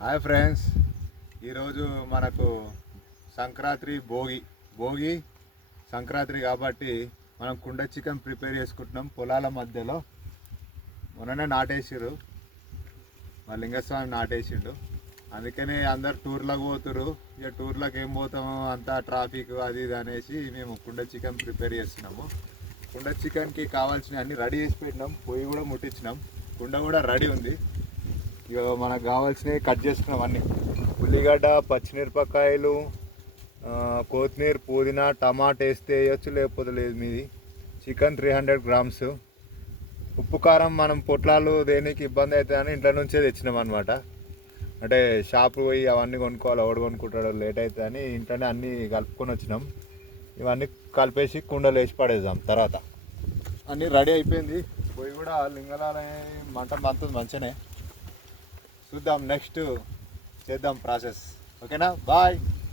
Hi friends, ఈరోజు మనకు సంక్రాంతి భోగి సంక్రాంతి కాబట్టి మనం కుండ చికెన్ ప్రిపేర్ చేసుకుంటున్నాం. పొలాల మధ్యలో మొన్ననే నాటేసిరు, మా లింగస్వామి నాటేసిండు. అందుకనే అందరు టూర్లకు పోతురు. ఇక టూర్లకు ఏం పోతాము, అంతా ట్రాఫిక్ అది ఇది అనేసి మేము కుండ చికెన్ ప్రిపేర్ చేస్తున్నాము. కుండ చికెన్కి కావాల్సినవి అన్నీ రెడీ చేసి పెట్టినాం. పొయ్యి కూడా ముట్టించినాం, కుండ కూడా రెడీ ఉంది. ఇక మనకు కావాల్సినవి కట్ చేసుకున్నాం అన్నీ: ఉల్లిగడ్డ, పచ్చిమిరపకాయలు, కొత్తిమీర, పుదీనా, టమాటా వేస్తే వేయచ్చు, లేకపోతే లేదు మీది. Chicken 300 grams. ఉప్పు కారం మనం పొట్లాలు దేనికి ఇబ్బంది అవుతుందని ఇంట్లో నుంచే తెచ్చినాం అనమాట. అంటే షాపు పోయి అవన్నీ కొనుక్కోవాలి, ఎవడు కొనుక్కుంటాడో లేట్ అవుతుందని ఇంట్లోనే అన్నీ కలుపుకొని వచ్చినాం. ఇవన్నీ కలిపేసి కుండలు వేసి పడేద్దాం. తర్వాత అన్నీ రెడీ అయిపోయింది. పొయ్యి కూడా లింగలాల మంట మంతుంది మంచిగానే. చూద్దాం, నెక్స్ట్ చేద్దాం ప్రాసెస్. ఓకేనా, బాయ్.